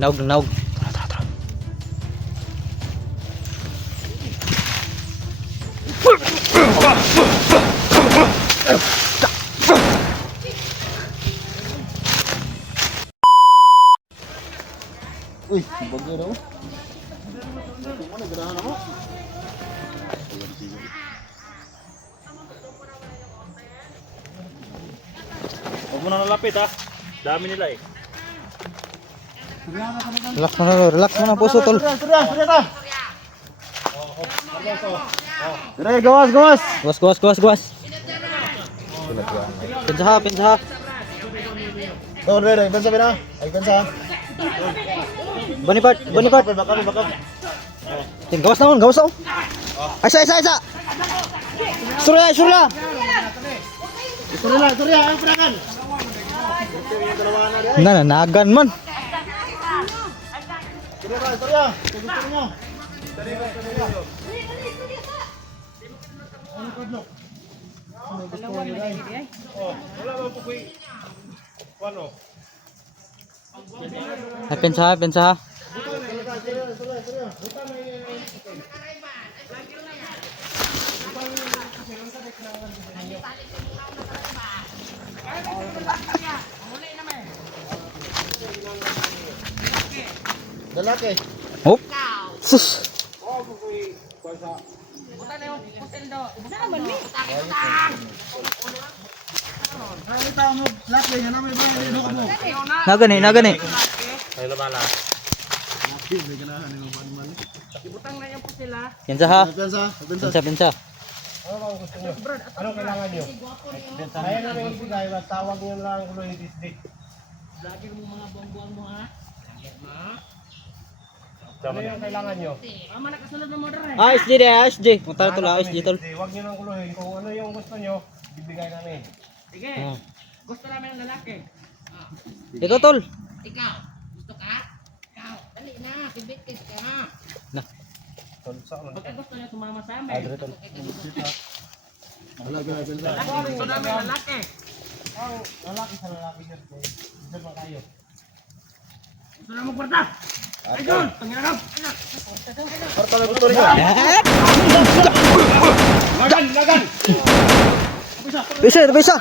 Naog. Tara. Uy, bagay daw. Ano ganahan mo? Huwag mo na nalapit ha. Dami nila eh. Relax mo na puso tol. Surya ta. Dire, gawas. Gawas. Pinsaha. Oh, dire, bensa bina. Ay bensa. Banipart. Bakap. Gawas na. Isa. Surya. Surya, ang perakan. Nagan man. Surya. Gusto niyo. Pinsaha. Lalaki. Hop. Sus. Nagani. Ay lumala. Pinsaha. Bensa. Pinsa. Anong kailangan nyo? Ayan na yung bigay, tawag nyo lang ulo yung disdik. Ano yung kailangan nyo? SJ. Punta tol, SJ tol. Huwag nyo lang kuluhin. Kung ano yung gusto nyo, bibigay namin. Sige. Gusto namin ng lalaki. Ikaw tol. Ikaw. Gusto ka? Ikaw. Dali na. Kibit-kit ka. Na. Pagka gusto niya sumama sa amin. Gusto namin lalaki. Ang lalaki sa lalaki dyan. Dyan lang kayo. Gusto namin kwarta. Ay doon. Panginagam. Lagan! Bisa.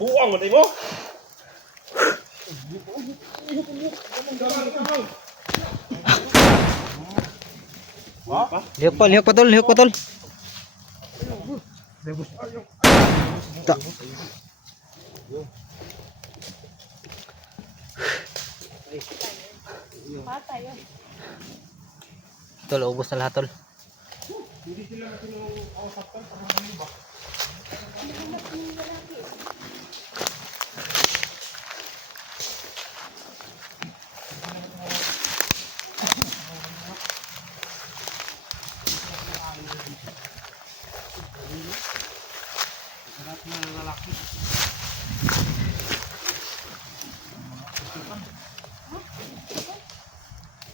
Buang mo tayo mo. Lihat pa tol. Tak. Tol, ubos na lahat tol.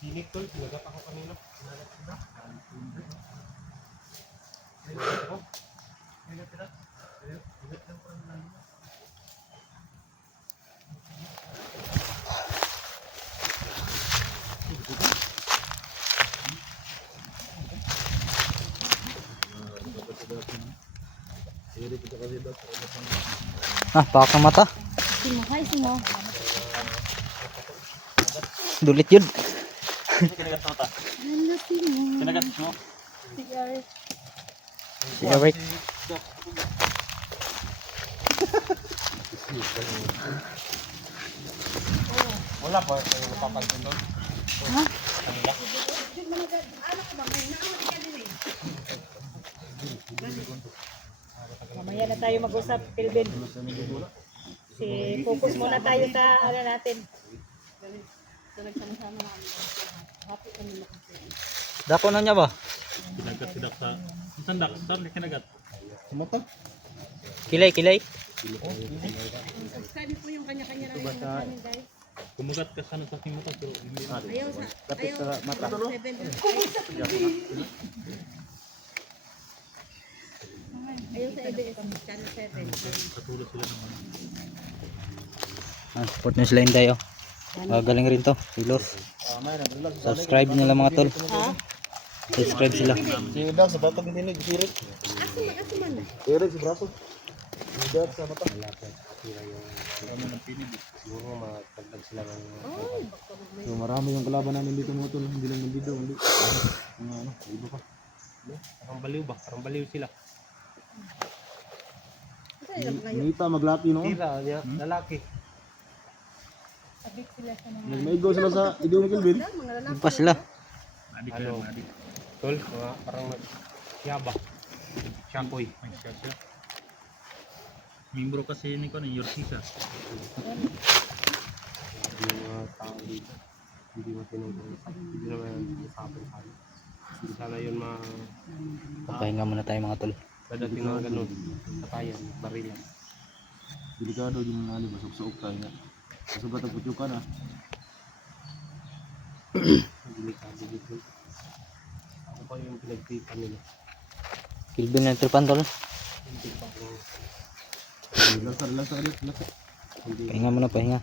Hinik tol, sinagat ako kanina. Pakak ng mata. Simo. Dulit yun. Kinagat mo ta. Kinagat mo. Si Eric. Wala pa, yung papansin doon. Mamaya na tayo mag-usap, Pilbin. Focus muna tayo sa natin. Dako na niya ba? Kinagat sidak sa. Sandak, saan kinagat? Mata? Kilay. Subscribe po yung kanya-kanya rin namin, guys. Kumugat ka sana sa aking mata pero hindi na. Ayaw sa mata. 7. Ayaw sa ABS, channel 7. Katulad sila naman. Support nyo sila Inday, oh. Galing rin to, si Los. Subscribe nyo lang mga tol. Ha? Subscribe sila. Si Dag sa batang dinig, sirit. Asuman. Sirit si braso. Si Dag sa mata. Siguro matagdag sila ng Oh, So marami yung kalaban namin dito mga tol, hindi lang ng video, hindi. Ano, iba pa. parang baliw ba? Parang baliw sila. Nita maglaki no. Tira, lalaki. Sabik sila sa mga... Nagmaigo sila sa video ni Kelvin. mga lalaki. Pa sila. Adik ka Ano? lang, adik. Tol, mga parang nag-siyaba. Siyakoy. May siya siya. Membro kasi ni ko ni Yorsisa. Yung mga tao dito. Hindi matinong hindi naman usapin sa akin. Hindi sana yun Papahinga muna tayo mga tol. padating na ganun. Patayan, barilan. Delikado din mga ano, basok-sok tayo nga. Kasi ba tagputyukan ah. Delikado dito. Ako pa yung pinagtipan nila. Kilbin na tripan tol. Hindi pa ako. Relax ulit. Pahinga muna, pahinga.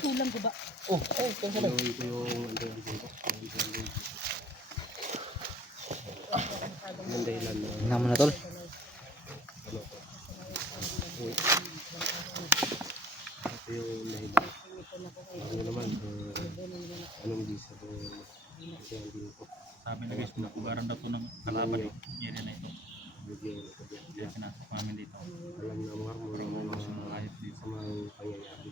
Tulang ko ba? Pinuwi ko yung ano dito. Yung dahilan na Pahinga muna tol. ito yung dahilan. Ano naman, anong bisa ko kasi ang dito. Sabi na guys, nakugaran daw to ng kalaban eh. Area na ito. Bigyan ko dyan. Kaya pinasok namin dito. Alam na mo ng mga Kahit dito. sa mga pangyayari.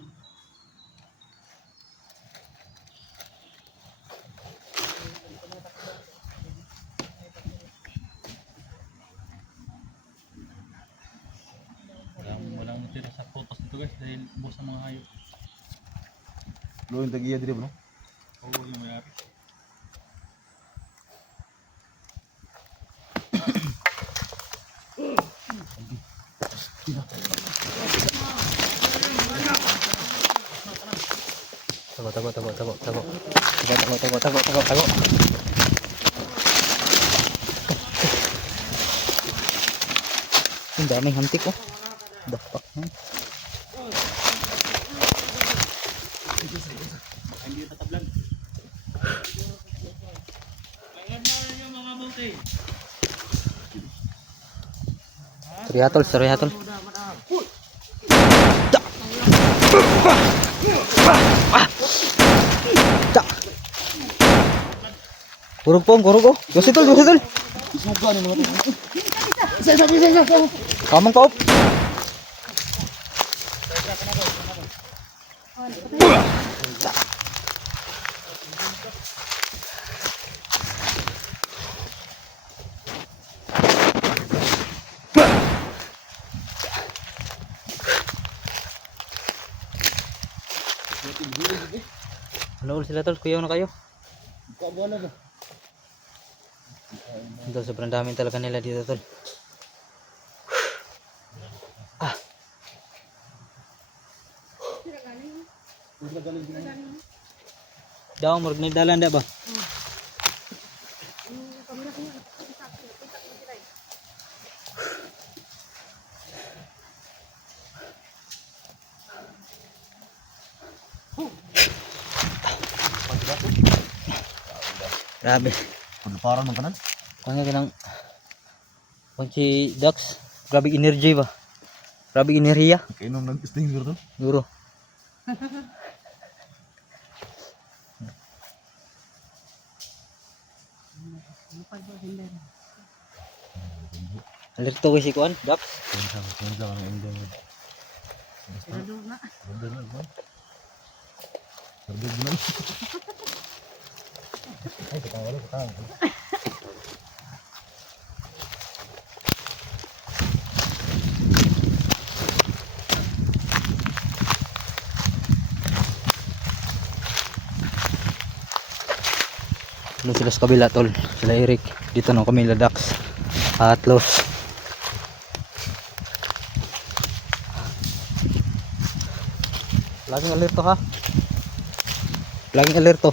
Walang natira sa photos nito guys dahil bukas ang mga hayop. Lo yung tagiya dito no. Oo, yung mayari. Tago. Ang daming hantik oh. Dapak. Sorry hatol. Kurug ko. Yosi tol. Isuga ni mga tol. Kamang kaop. Ano sila tol? Kuyaw na kayo? Kabuana ba? Ito, sobrang dami talaga nila dito tol. Daw murag nagdalan da ba? Grabe. Pagparan mo kanan. Kanya kanang kunci Dax. Grabe energy ba? Grabe enerhiya. Kainom nag-sting dito. Duro. Alerto ko si Kuan, Dax. Ano sila sa kabila tol? Sila Eric. Dito no kami Dax. At Los. Laging alerto ha. Laging alerto.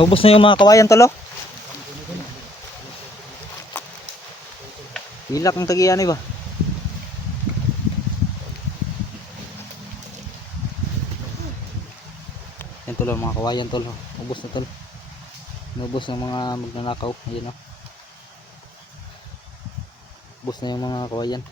Naubos na yung mga kawayan tol oh. Pilak ang tagiyan ba? Yan tol mga kawayan tol oh. Ubos na tol. Naubos ng mga magnanakaw. Ayan oh. Ubos na yung mga kawayan.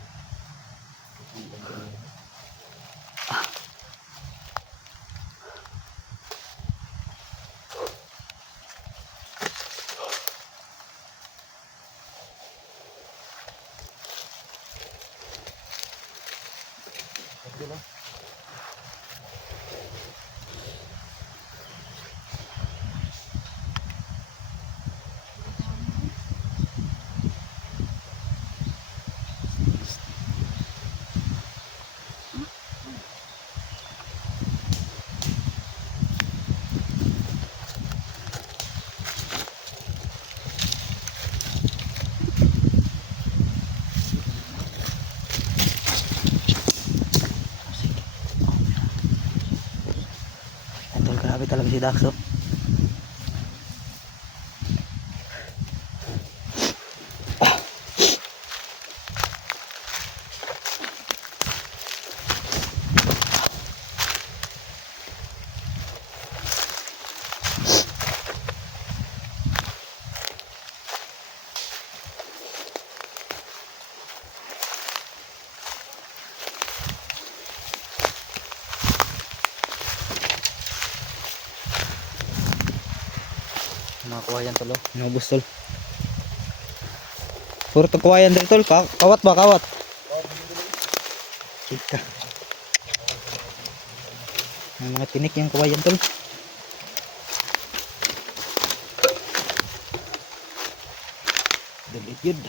Yan tol, grabe talaga si Dax oh. Mga kawayan tol oh. Inubos tol. Puro to kawayan dito tol. Kawat ba kawat? Kita. Ang mga tinik yung kawayan tol. Dalit yun.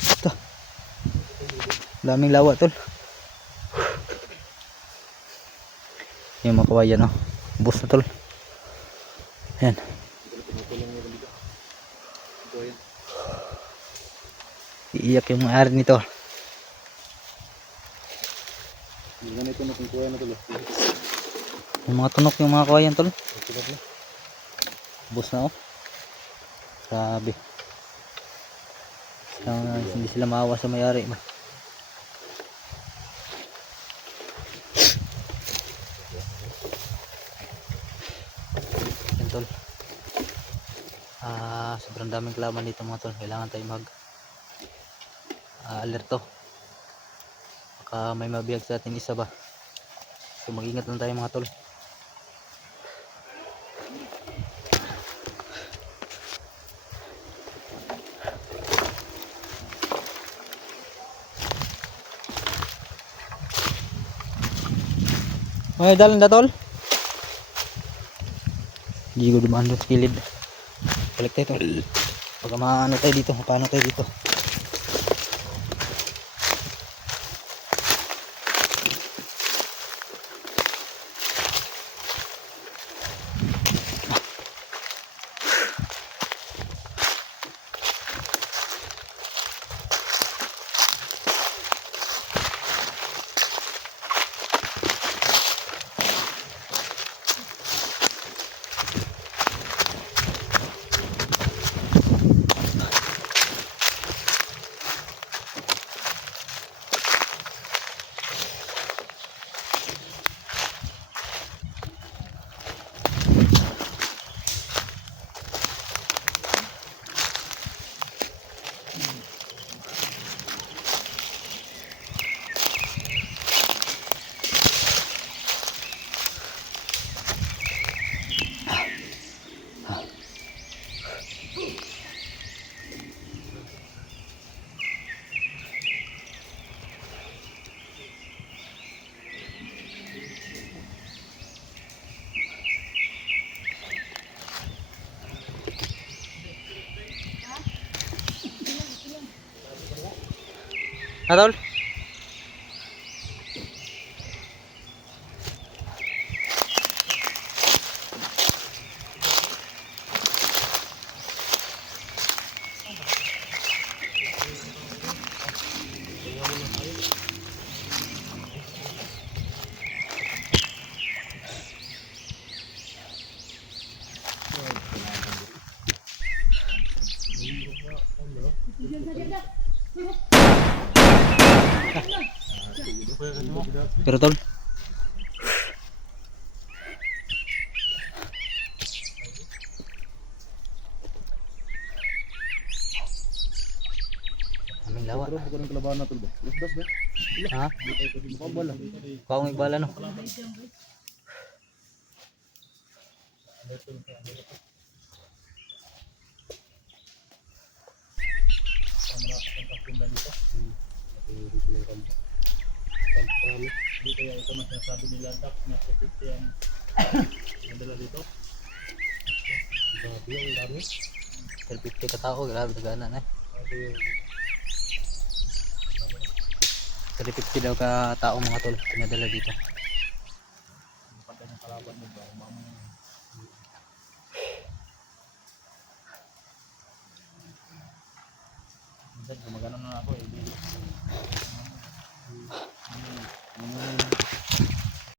Ito. Daming lawa tol. Yung mga kawayan oh. Ubos na tol. Ayan. Iiyak yung ari nito. Yung mga tunok yung mga kawayan tol. Ubos na oh. Grabe. Hindi sila maawa sa may-ari ba. Yan tol. Sobrang daming kalaban dito mga tol. Kailangan tayo mag alerto. Baka may mabiyag sa atin isa ba. So mag-ingat lang tayo mga tol. May dalan na tol. Hindi ko dumaan doon sa kilid. Balik tayo tol. Baka maano tayo dito. Paano tayo dito. Tol? Pero tol. Aming lawa. Pero bukan ang kalabahan na tol ba? Lusdas ba? Ha? Mabala. Kaong igbala no. Hindi kaya ito mas nasabi nila Dax na 50 ang nadala dito. Grabe ang dami. 50 ka tao, grabe tagana na. Grabe yung 350 daw ka tao mga tol, pinadala dito. Patay ng kalaban mo ba? Mamaya. Minsan gumagano na ako eh. Hindi